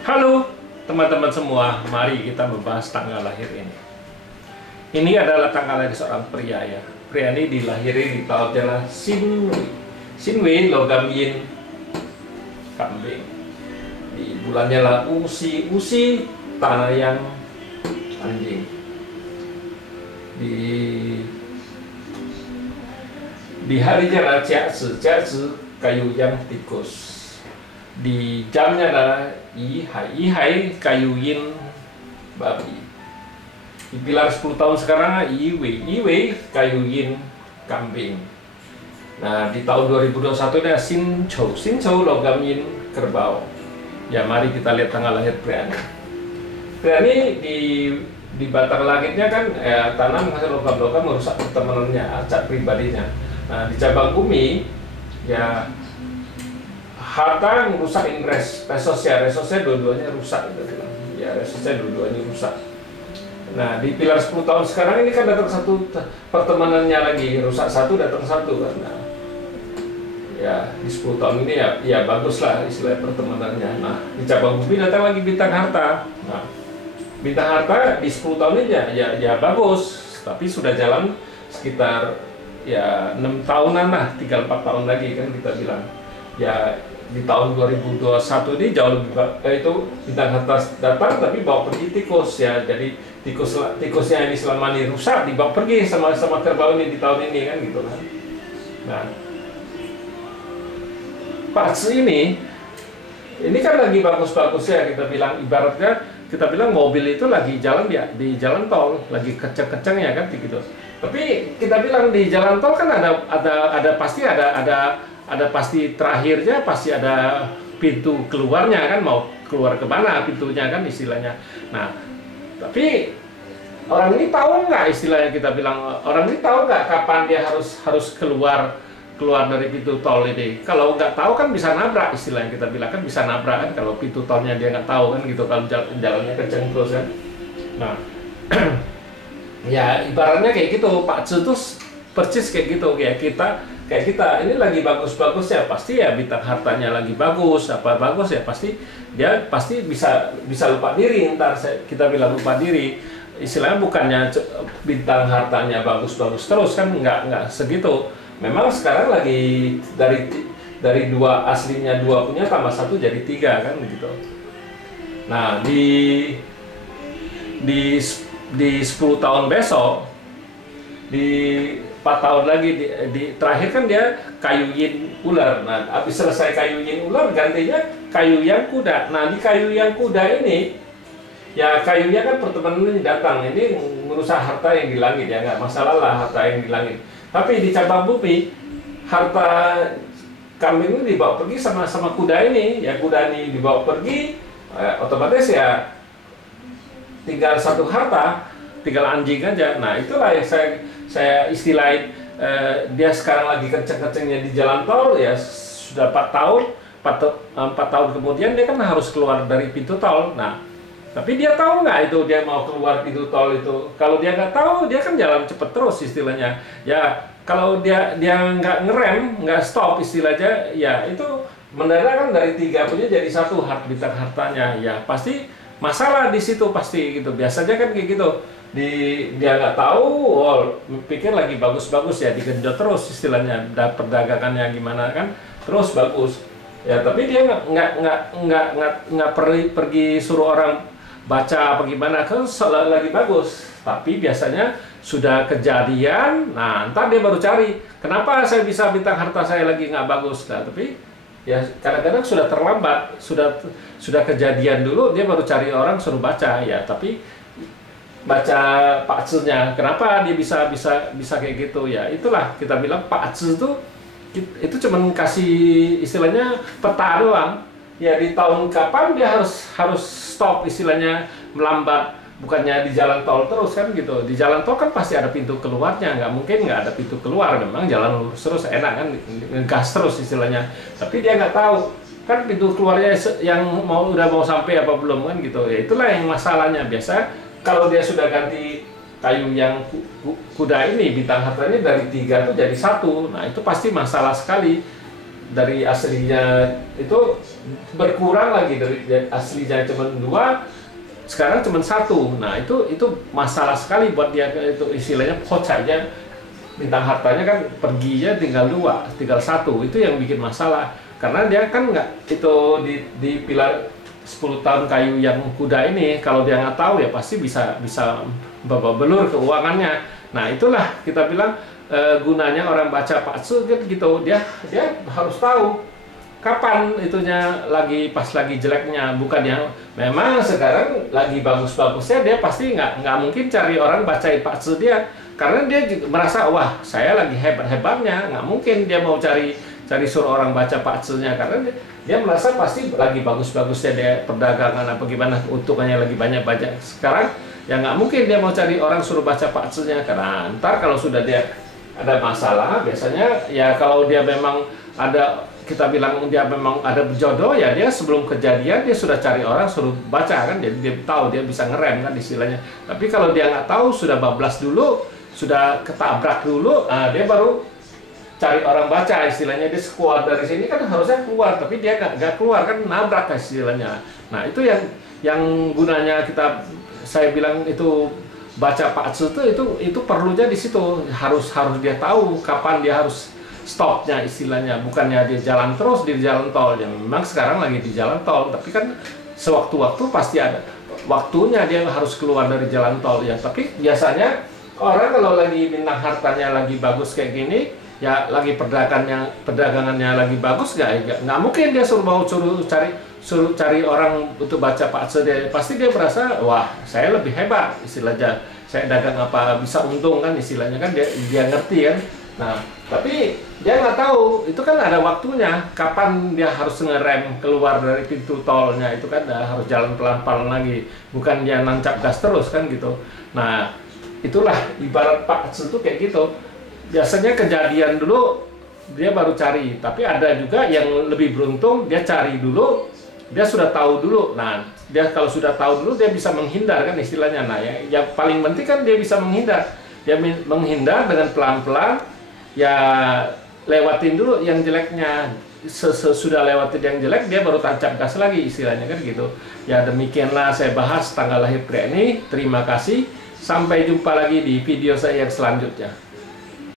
Halo teman-teman semua, mari kita membahas tanggal lahir ini. Ini adalah tanggal lahir seorang pria ya. Pria ini dilahiri di tahun adalah Sinwei. Sinwei logam yin kambing. Di bulannya lah Usi. Usi tanah yang anjing. Di harinya adalah Jiazi. Jiazi kayu yang tikus. Di jamnya adalah Yihai kayu yin babi. Di pilar 10 tahun sekarang Yiwei kayu yin kambing. Nah di tahun 2021 ada Sinchou logam yin kerbau. Ya mari kita lihat tanggal lahir pria ini. Pria ini di batang langitnya kan tanah menghasil logam-logam merusak pertemanannya, acak pribadinya. Nah di cabang bumi ya harta merusak resosnya dua-duanya rusak gitu bilang. Ya resosnya dua-duanya rusak. Nah di pilar 10 tahun sekarang ini kan datang satu pertemanannya lagi, rusak satu datang satu kan. Nah, ya di 10 tahun ini ya bagus lah istilah pertemanannya. Nah di cabang bumi datang lagi bintang harta. Nah bintang harta di 10 tahun ini ya bagus, tapi sudah jalan sekitar ya 6 tahunan lah, 3-4 tahun lagi kan kita bilang. Ya di tahun 2021 ini jauh lebih itu bintang harta datang tapi bawa pergi tikus ya. Jadi tikusnya ini selama ini rusak dibawa pergi sama kerbau ini di tahun ini kan gitu kan. Nah pas ini kan lagi bagus-bagusnya kita bilang, ibaratnya kita bilang mobil itu lagi jalan di jalan tol lagi kenceng-kencengnya kan gitu. Tapi kita bilang di jalan tol kan ada pasti terakhirnya, pasti ada pintu keluarnya kan, mau keluar ke mana pintunya kan istilahnya. Nah tapi orang ini tahu nggak, istilahnya kita bilang, orang ini tahu nggak kapan dia harus keluar dari pintu tol ini. Kalau nggak tahu kan bisa nabrak, istilahnya kita bilang kan bisa nabrak kan, kalau pintu tolnya dia nggak tahu kan gitu, kalau jalannya kenceng terus kan. Nah ya ibaratnya kayak gitu, Pak Tzu tuh persis kayak gitu, kayak kita ini lagi bagus-bagus ya, pasti ya bintang hartanya lagi bagus, apa bagus ya pasti dia bisa lupa diri, ntar kita bilang lupa diri, istilahnya bukannya bintang hartanya bagus-bagus terus kan, nggak segitu. Memang sekarang lagi dari dua aslinya, dua punya tambah satu jadi 3 kan begitu. Nah di 10 tahun besok, di 4 tahun lagi terakhir kan dia kayu yin ular. Nah habis selesai kayu yin ular gantinya kayu yang kuda. Nah di kayu yang kuda ini ya kayunya kan pertemuan datang ini merusak harta yang di langit ya, nggak masalah lah harta yang di langit. Tapi di cabang bumi harta kambing ini dibawa pergi sama kuda ini ya, kuda ini dibawa pergi otomatis ya tinggal satu harta, tinggal anjing aja. Nah itulah yang saya istilahin, dia sekarang lagi kenceng-kencengnya di jalan tol ya, sudah 4 tahun kemudian dia kan harus keluar dari pintu tol. Nah tapi dia tahu nggak itu dia mau keluar pintu tol itu? Kalau dia nggak tahu, dia kan jalan cepet terus istilahnya ya. Kalau dia nggak ngerem, nggak stop istilahnya ya, itu mendadak kan dari 3 punya jadi 1 bintang hartanya ya, pasti masalah di situ pasti gitu. Biasanya kan kayak gitu, dia nggak tahu, pikir lagi bagus-bagus ya, digenjot terus istilahnya, perdagangannya gimana kan terus bagus ya, tapi dia nggak pergi suruh orang baca apa gimana kan lagi bagus. Tapi biasanya sudah kejadian, nah ntar dia baru cari kenapa saya bisa bintang harta saya lagi nggak bagus. Nah tapi ya kadang-kadang sudah terlambat, sudah kejadian dulu dia baru cari orang suruh baca ya. Tapi baca Pak Tzu-nya kenapa dia bisa kayak gitu ya, itulah kita bilang Pak Tzu itu cuma kasih istilahnya peta doang ya, di tahun kapan dia harus stop istilahnya, melambat, bukannya di jalan tol terus kan gitu. Di jalan tol kan pasti ada pintu keluarnya, nggak mungkin nggak ada pintu keluar, memang jalan lurus terus enak kan, ngegas terus istilahnya. Tapi dia nggak tahu kan pintu keluarnya yang udah mau sampai apa belum kan gitu ya. Itulah yang masalahnya. Biasa kalau dia sudah ganti kayu yang kuda ini, bintang hartanya dari 3 tuh jadi 1, nah itu pasti masalah sekali. dari aslinya itu berkurang lagi, dari aslinya cuma 2 sekarang cuma 1. Nah itu masalah sekali buat dia. Itu istilahnya poch aja, bintang hartanya kan perginya tinggal 2, tinggal 1. Itu yang bikin masalah, karena dia kan nggak itu di pilar 10 tahun kayu yang kuda ini, kalau dia nggak tahu ya pasti bisa babak belur keuangannya. Nah itulah kita bilang gunanya orang baca Pak-Tzu gitu, dia harus tahu kapan itunya pas lagi jeleknya, bukan yang memang sekarang lagi bagus-bagusnya dia pasti nggak mungkin cari orang bacain Pak-Tzu dia, karena dia juga merasa wah saya lagi hebat-hebatnya, nggak mungkin dia mau cari suruh orang baca Pak-Tzu-nya, karena dia merasa pasti lagi bagus-bagusnya dia perdagangan apa gimana, keuntungannya lagi banyak sekarang ya nggak mungkin dia mau cari orang suruh baca Pak-Tzu-nya, karena ntar kalau sudah dia ada masalah biasanya ya, kalau dia memang ada, kita bilang dia memang ada jodoh ya, dia sebelum kejadian dia sudah cari orang suruh baca kan, jadi dia tahu, dia bisa ngerem kan istilahnya. Tapi kalau dia nggak tahu, sudah bablas dulu, sudah ketabrak dulu, dia baru cari orang baca istilahnya. Dia keluar dari sini kan harusnya keluar, tapi dia nggak keluar kan, nabrak istilahnya. Nah itu yang gunanya saya bilang itu baca Pak-Tzu itu perlunya di situ, harus dia tahu kapan dia harus stopnya istilahnya, bukannya dia jalan terus di jalan tol. Yang memang sekarang lagi di jalan tol, tapi kan sewaktu-waktu pasti ada waktunya dia harus keluar dari jalan tol ya. Tapi biasanya orang kalau lagi bintang hartanya lagi bagus kayak gini ya, lagi perdagangannya lagi bagus, nggak mungkin dia suruh cari orang untuk baca Pak-Tzu. Dia pasti dia merasa wah saya lebih hebat istilahnya, saya dagang apa bisa untung kan istilahnya kan, dia ngerti kan. Nah tapi dia nggak tahu itu kan ada waktunya, kapan dia harus ngerem keluar dari pintu tolnya, itu kan harus jalan pelan-pelan lagi, bukan dia nancap gas terus kan gitu. Nah itulah ibarat Pak-Tzu itu kayak gitu, biasanya kejadian dulu dia baru cari, tapi ada juga yang lebih beruntung, dia cari dulu, dia sudah tahu dulu. Nah dia kalau sudah tahu dulu dia bisa menghindar kan istilahnya. Nah yang paling penting kan dia bisa menghindar, dia menghindar dengan pelan-pelan ya, lewatin dulu yang jeleknya. Sudah lewatin yang jelek, dia baru tancap gas lagi istilahnya kan gitu ya. Demikianlah saya bahas tanggal lahir pria ini. Terima kasih, sampai jumpa lagi di video saya yang selanjutnya.